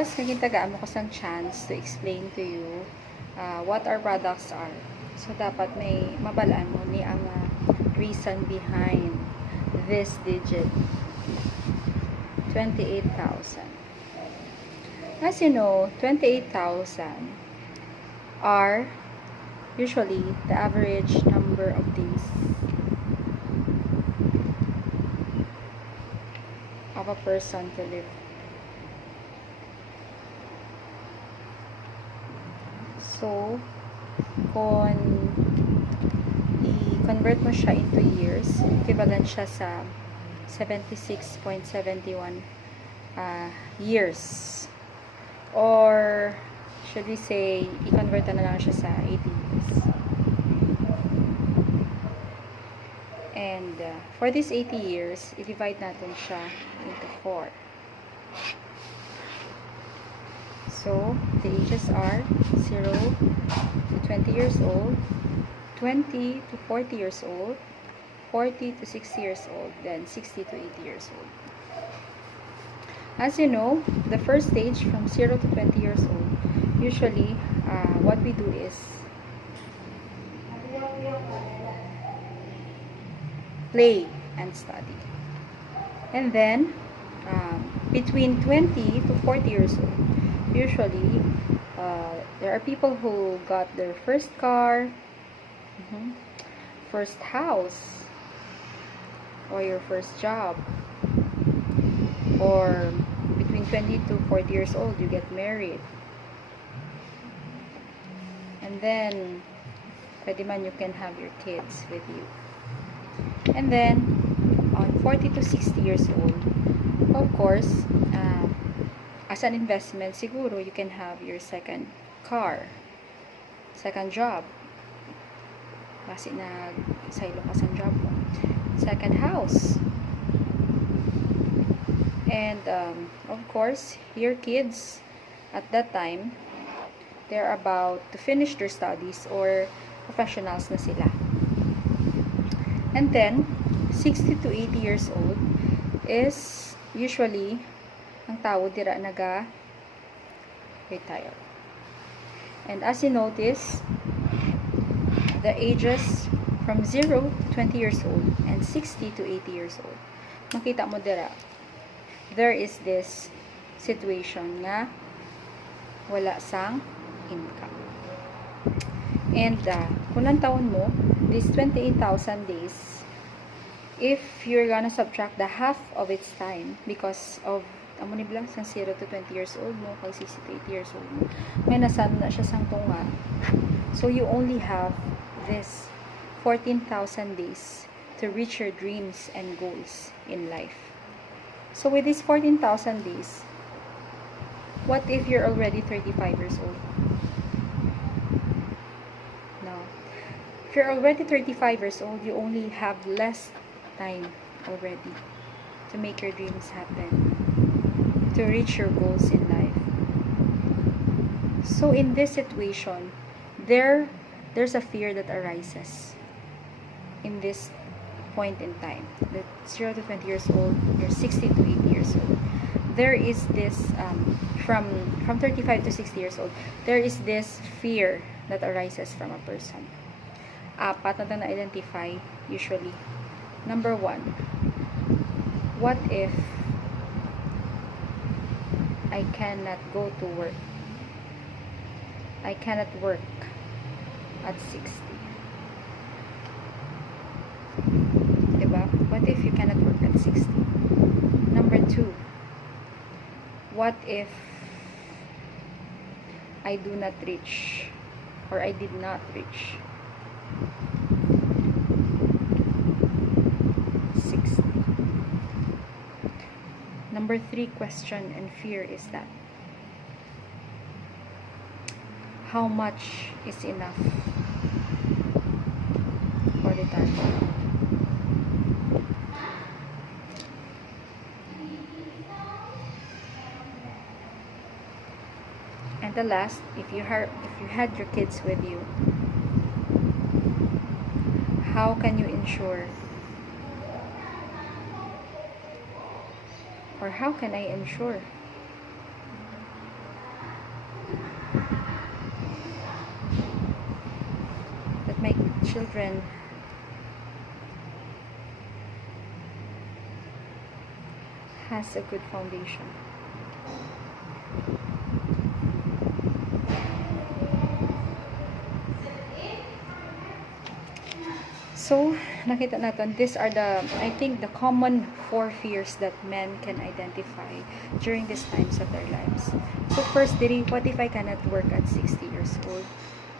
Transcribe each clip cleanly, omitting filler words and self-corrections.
because naging mo kasang chance to explain to you what our products are. So, dapat may mabalaan mo ni ang reason behind this digit. 28,000. As you know, 28,000 are usually the average number of days of a person to live. So, kung i-convert mo siya into years, equivalent siya sa 76.71 years. Or, should we say, i-convert na lang siya sa 80 years. And, for this 80 years, i-divide natin siya into 4. So, the ages are 0 to 20 years old, 20 to 40 years old, 40 to 60 years old, then 60 to 80 years old. As you know, the first stage from 0 to 20 years old, usually, what we do is play and study. And then, between 20 to 40 years old, usually, there are people who got their first car, first house, or your first job, or between 20 to 40 years old, you get married. And then, pwede man you can have your kids with you. And then, on 40 to 60 years old, of course, as an investment, siguro, you can have your second car, second job. Kasi nag-silo ka sa job mo. Second house. And, of course, your kids, at that time, they're about to finish their studies or professionals na sila. And then, 60 to 80 years old is usually ang tao dira naga-retire. And as you notice, the ages from 0 to 20 years old and 60 to 80 years old, makita mo dira, there is this situation nga wala sang income. And kung lang taon mo, this 28,000 days, if you're gonna subtract the half of its time because of amo ni bilang sang 0 to 20 years old mo kag 60 to 80 years old mo, may nasano na siya sang tunga. So you only have this 14,000 days to reach your dreams and goals in life. So with these 14,000 days, what if you're already 35 years old? No. If you're already 35 years old, you only have less time already to make your dreams happen, to reach your goals in life. So in this situation, there's a fear that arises in this point in time. That 0 to 20 years old, you're 60 to 80 years old. There is this, from 35 to 60 years old, there is this fear that arises from a person. Apat na na-identify usually. Number 1, what if I cannot go to work? I cannot work at 60. Diba? What if you cannot work at 60? Number 2, what if I do not reach, or I did not reach 60? Number 3 question and fear is that how much is enough for retirement? And the last, if you had your kids with you, how can you ensure, or how can I ensure children has a good foundation. So, nakita natin, these are the, I think, the common 4 fears that men can identify during these times of their lives. So, first, what if I cannot work at 60 years old?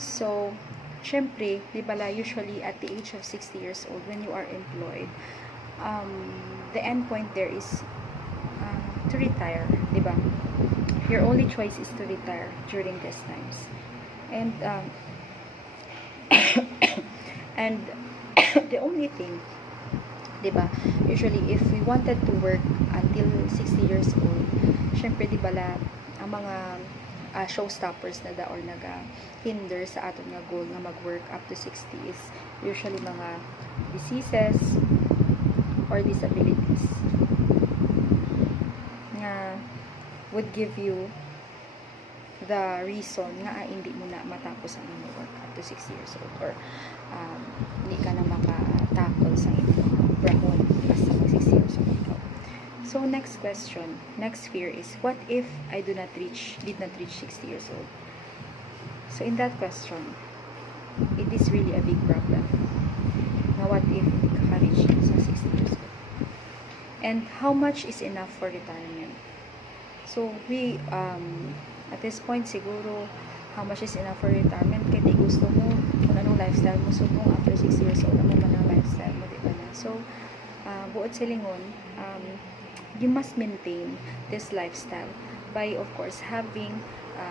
So, syempre, di ba usually at the age of 60 years old, when you are employed, the end point there is to retire, di ba? Your only choice is to retire during these times. And, and, the only thing, diba, usually if we wanted to work until 60 years old, syempre diba ang mga showstoppers na or hinder sa aton nga goal na mag-work up to 60 is usually mga diseases or disabilities nga would give you the reason nga hindi mo na matapos ang inyong work up to 60 years old, or hindi ka na makatakol sa inyong brahon basta mag 60 years old ikaw. So next question, next fear is, what if I did not reach 60 years old? So in that question, it is really a big problem. Now what if hindi ka reach sa 60 years old? And how much is enough for retirement? So we at this point, siguro, how much is enough for retirement? Kaya di gusto mo, kung anong lifestyle mo. So, kung after 60 years old, ano man ang lifestyle mo, di ba na? So, buot silingon, you must maintain this lifestyle by, of course, having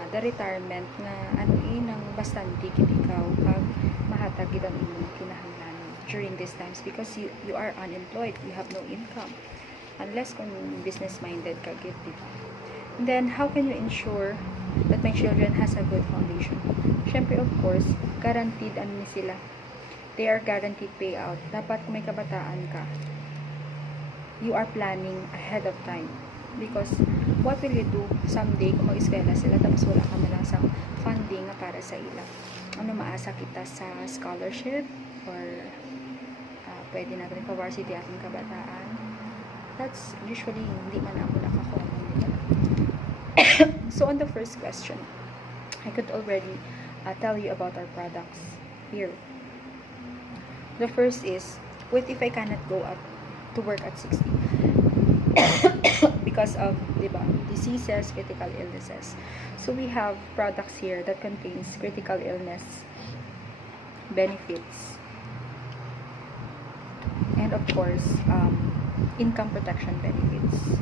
the retirement nga, nang bastante kit ikaw, kag mahatag ang inyong kinahanglanon during these times, because you are unemployed, you have no income. Unless kung business-minded ka, di ba? And then, how can you ensure that my children has a good foundation? Syempre, of course, guaranteed ni sila. They are guaranteed payout. Dapat kung may kabataan ka, you are planning ahead of time. Because, what will you do someday kung mag-eskwela sila tapos wala ka na lang sa funding para sa ila? Ano, maasa kita sa scholarship or pwede natin ka-varsity ating kabataan? That's usually hindi man ako nakakommon. So on the first question, I could already tell you about our products here. The first is, what if I cannot go up to work at 60? Because of, diba, diseases, critical illnesses. So we have products here that contains critical illness benefits, and of course, income protection benefits.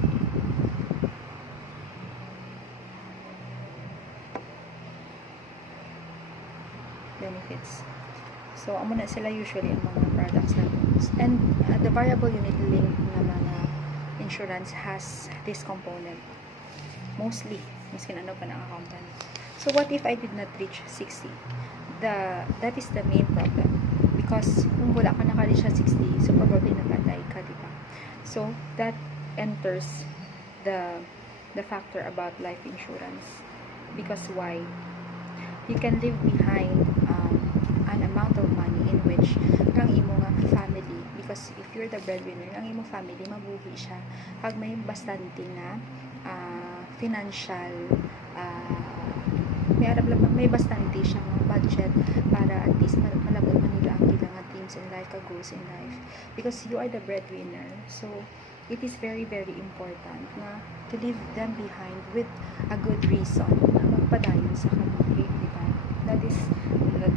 So, amo na sila usually ang mga products natin. And the variable unit link na mga insurance has this component. Mostly, miskin ano pa ng accountant. So, what if I did not reach 60? That is the main problem. Because kung wala ka naka-reach sa 60, so probably nakatay ka, diba? So, that enters the factor about life insurance. Because why? You can leave behind an amount of money in which ang imo nga family, because if you're the breadwinner, ang imo family mabuhi siya pag may bastante nga financial may bastante siyang budget para at least malabot man nila ang ilang dreams in life, goals in life, because you are the breadwinner. So it is very very important na to leave them behind with a good reason na magpadayon sa kabuhi, di ba? That is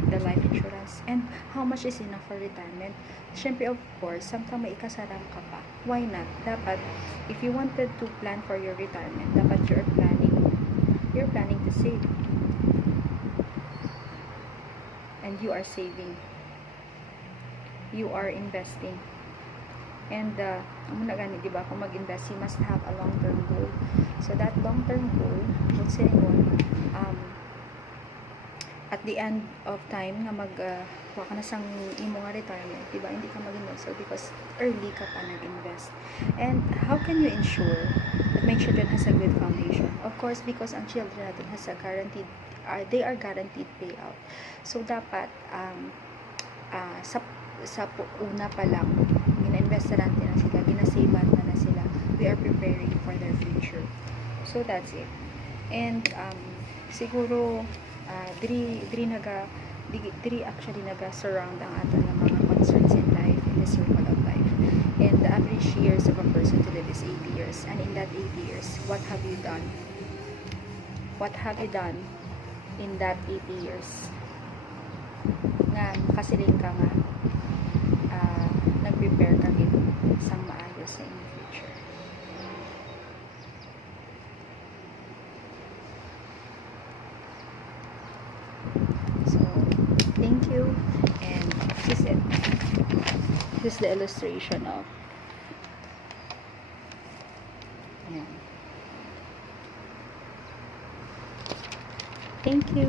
the life insurance. And how much is enough for retirement? Syempre, of course, samtang may ikasaram ka pa, why not? Dapat, if you wanted to plan for your retirement, dapat you're planning to save. And you are saving. You are investing. And, muna gani, diba, kung mag-invest, you must have a long-term goal. So, that long-term goal, what's saying one, at the end of time, nga wa ka na sang imo nga retirement, diba, hindi ka mag-invest, so because early ka pa nag-invest. And, how can you ensure that my children has a good foundation? Of course, because ang children natin has a guaranteed, they are guaranteed payout. So, dapat, una pa lang, gina-investaran na sila, ginasavean na sila. We are preparing for their future. So that's it. And siguro diri actually naga-surround ang ato ng mga concerns in life, in the circle of life. And the average years of a person to live is 80 years. And in that 80 years, what have you done? What have you done in that 80 years? Nga makasiling ka nga nag-prepare ka gid sang maayos sa inyong future. So, thank you, and this is it. This is the illustration of ayan. Thank you.